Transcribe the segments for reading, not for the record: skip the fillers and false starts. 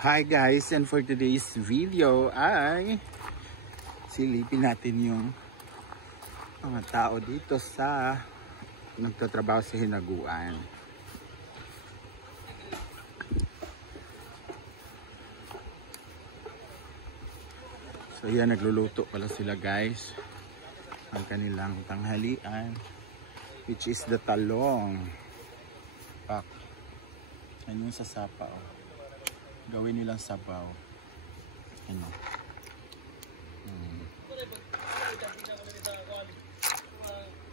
Hi guys, and for today's video ay silipin natin yung mga tao dito sa nagtatrabaho sa hinaguan. So yan, nagluluto pala sila guys ang kanilang tanghalian, which is the talong pak. Yan yung sasapa, oh. Gawin nilang sabaw. Ano?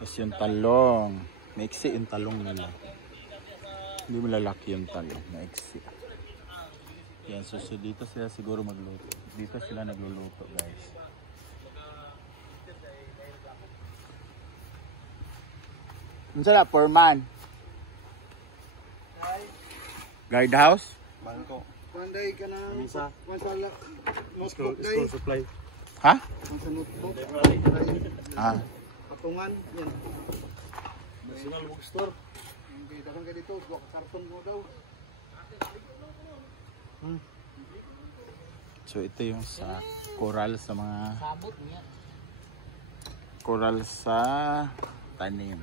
Tapos yung talong. Maiksi yung talong nila. Hindi malalaki yung talong. Maiksi. Yan. So dito sila siguro magluto. Dito sila nagluluto guys. Ano sila? Foreman? Guardhouse? Bangko. Panday ka na Misa. notebook day. School supply. Ha? Sa notebook. Ah. Patungan. Yan. National bookstore. Hindi, dapat ka dito. Buwak karton mo daw. So ito yung sa coral sa mga coral sa tanim.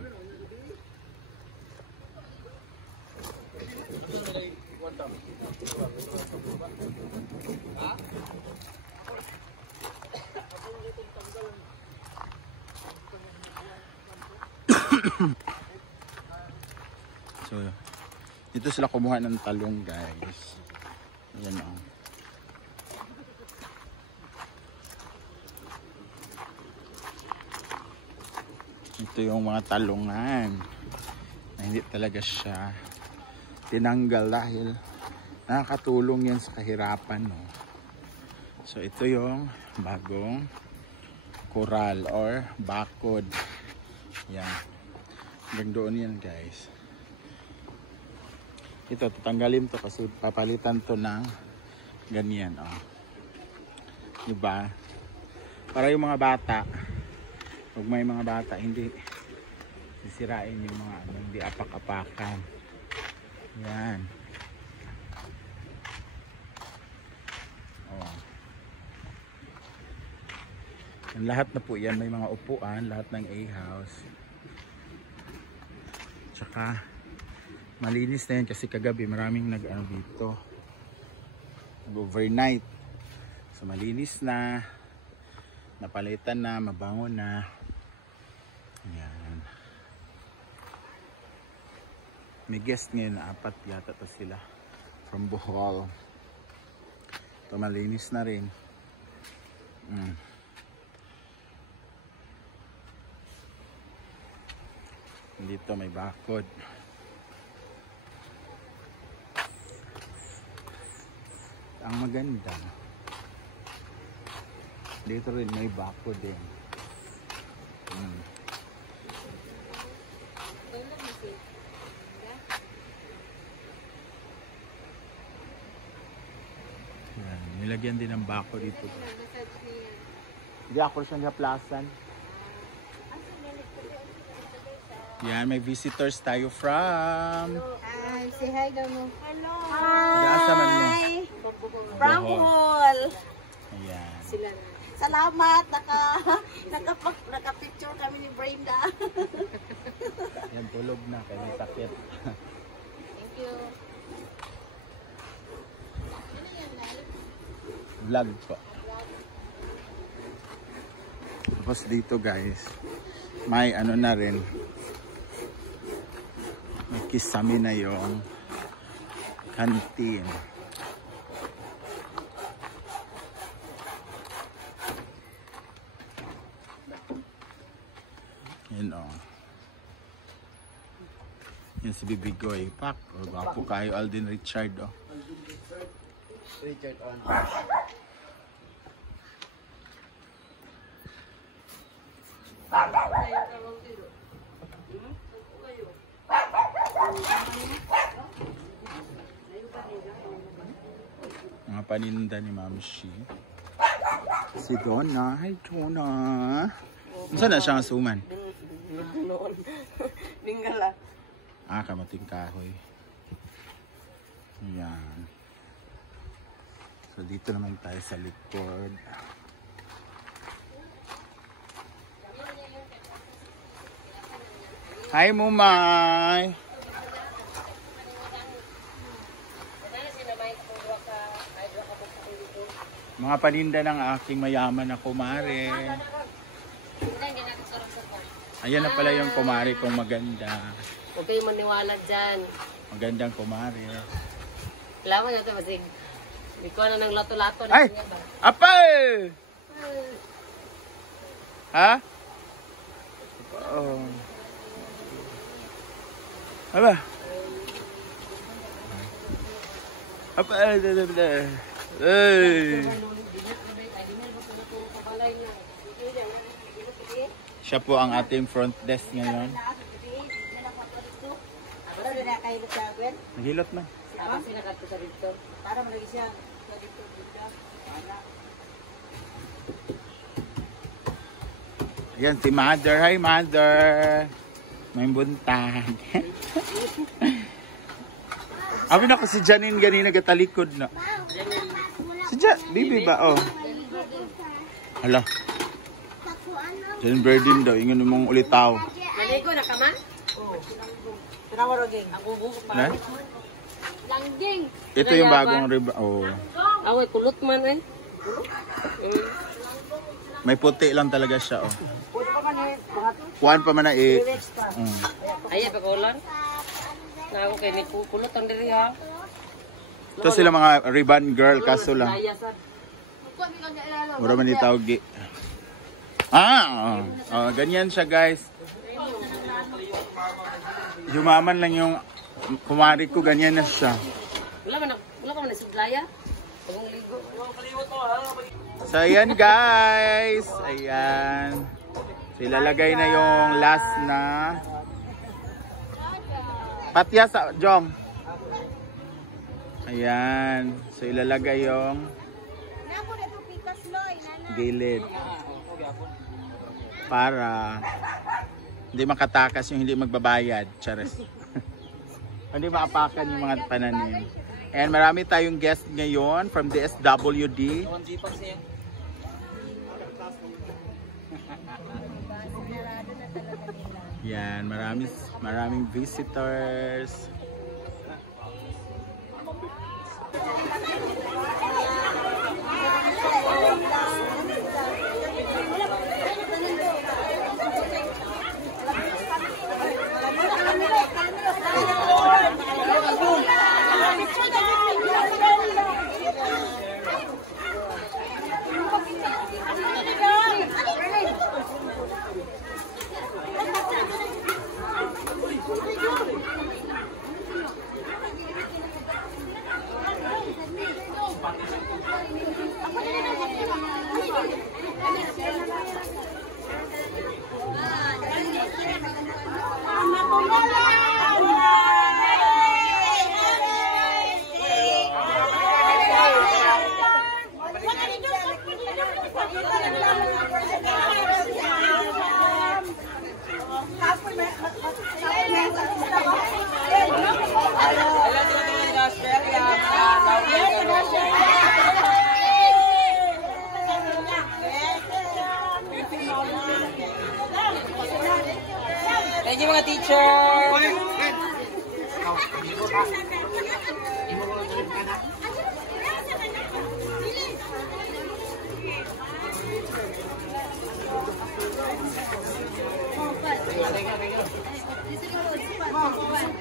So dito sila kumuha ng talong guys. Ayan o. Ito yung mga talungan na hindi talaga siya tinanggal dahil nakakatulong yan sa kahirapan, no? So ito yung bagong coral or bakod. Yan. Hanggang doon yan guys. Ito, tatanggalin to kasi papalitan to ng ganyan, oh. Diba? Para yung mga bata, pag may mga bata, hindi sisirain yung mga ano, hindi apak-apakan. Yan. Oh. Yung lahat na po yan, may mga upuan, lahat ng A-house. Tsaka malinis na yan kasi kagabi maraming nag-ano dito, overnight. So malinis na, napalitan na, mabango na. Yan. May guest ngayon na 4 yata to sila from Bohol. Ito malinis na rin. Dito may bakod. Ang maganda, dito rin may bakod din. Yan, nilagyan din ng bako dito. Hindi ako siya naplasan. Yan, may visitors tayo from... Hi, say hi daw mo. Hello. Nag-aasaman mo. From Bohol. Ayan. Sila na. Salamat, naka-picture kami ni Brenda. Yan, tulog na. Kaya may sakit. Thank you. Vlog po. Tapos dito guys, may ano na rin. May kisame na yung canteen. Yan o. Yan si Bibigoy. Pak. O, gwapo kayo. Alden Richard o. Richard on. Mga paninda ni Ma'am Shi. Si Donna. Hi Donna. Saan na siya nga suman? Ninggala. Ah, kamating kahoy. Ayan. So dito naman tayo sa likod. Hi Mumay! Mga paninda ng aking mayaman na kumare. Ayan na pala yung kumare kong maganda. Huwag kayo maniwala dyan. Magandang kumare. Kailangan natin masig. Ikaw na ng lato-lato. Ay! Apay! Ha? Oh. Aba? Apay! Hey! Siya po ang ating front desk ngayon. Nahilot na. Tapos sinakat ko sa dito. Para malagi siya. Dito. Ayan si Mother. Hi Mother! May buntag. Abi na ko si Janine ganina gatalikod na. Si Bibi ba? Oh. Hala. Janine Berdin daw. Ingan mong ulitaw. Naligo na ka man? Oo. Tinawaroging. Ako buko pa. Na? Langging. Ito yung bagong riba. Oh. Away, kulot man eh. May puti lang talaga siya. Oh. Pwede pa man eh. Kuhaan pa man na eh. Relax pa. Ayan, pag-ulan. Na ako kay may kulot ang diri ha. Ito sila mga ribbon girl kaso lang. Daya sa. Mura man itawag. Ganyan siya guys. Yumaman lang yung kumari ko, ganyan na siya. Wala ka man na suglaya. Pagong ligo. So ayan guys. Ayan. So, ilalagay na yung last na patya sa Jong. Ayan. So ilalagay yung gilid. Para hindi makatakas yung hindi magbabayad. Charis. Hindi maapakan yung mga pananim. And marami tayong guest ngayon from the SWD. Yan, maraming visitors. Thank you mga teacher!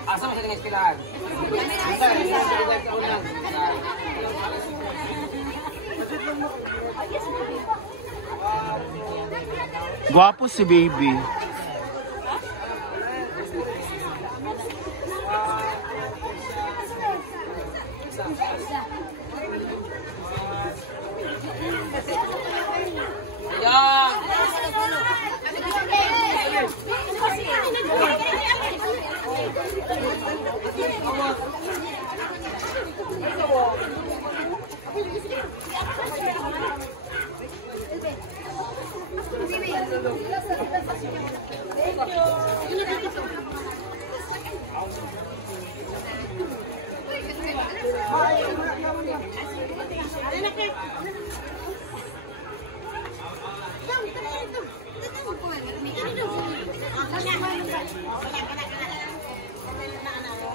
Asa mo sa tingin pilahan? Gwapo si baby.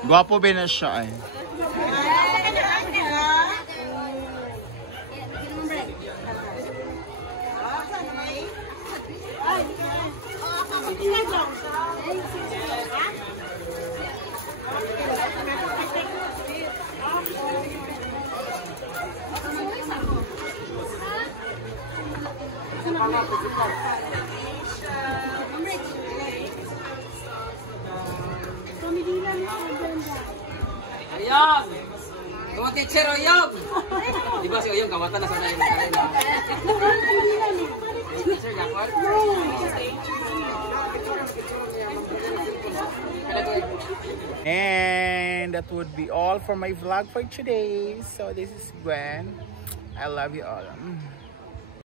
Gwapo ba na siya eh. Oyong! Kamu teacher Oyong! Di ba si Oyong kawatan na sana yung kalain na? Teacher Jakor? And that would be all for my vlog for today. So this is Gwen. I love you all.